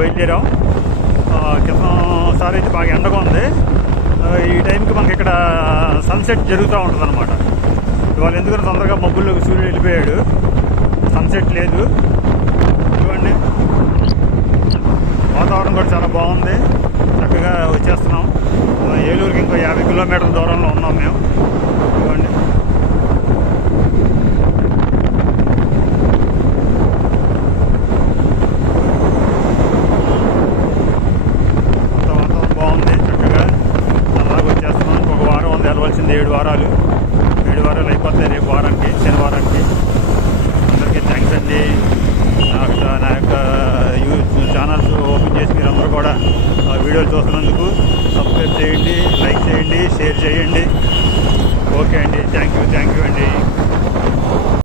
బయలుదేరాం. క్రితంసారి అయితే బాగా ఎండగా ఉంది. ఈ టైంకి మనకి ఇక్కడ సన్సెట్ జరుగుతూ ఉంటుంది అనమాట. ఇవాళ ఎందుకంటే తొందరగా మబ్బుల్లోకి సూర్యుడు వెళ్ళిపోయాడు, సన్సెట్ లేదు. ఇవ్వండి, వాతావరణం కూడా చాలా బాగుంది. చక్కగా వచ్చేస్తున్నాం. ఏలూరుకి ఇంకో 50 కిలోమీటర్ల దూరంలో ఉన్నాం మేము. ఇవ్వండి, వాతావరణం బాగుంది. చక్కగా అలాగే వచ్చేస్తున్నాం. ఇంకొక వారం ఉంది వెళ్ళవలసింది. 7 వారాలు అయిపోతాయి రేపు వారానికి, శనివారానికి. అందరికీ థ్యాంక్స్ అండి. నా యొక్క ఛానల్స్ ఓపెన్ చేసి మీరు అందరూ కూడా వీడియోలు చూస్తున్నందుకు సబ్స్క్రైబ్ చేయండి, లైక్ చేయండి, షేర్ చేయండి. ఓకే అండి, థ్యాంక్ యూ అండి.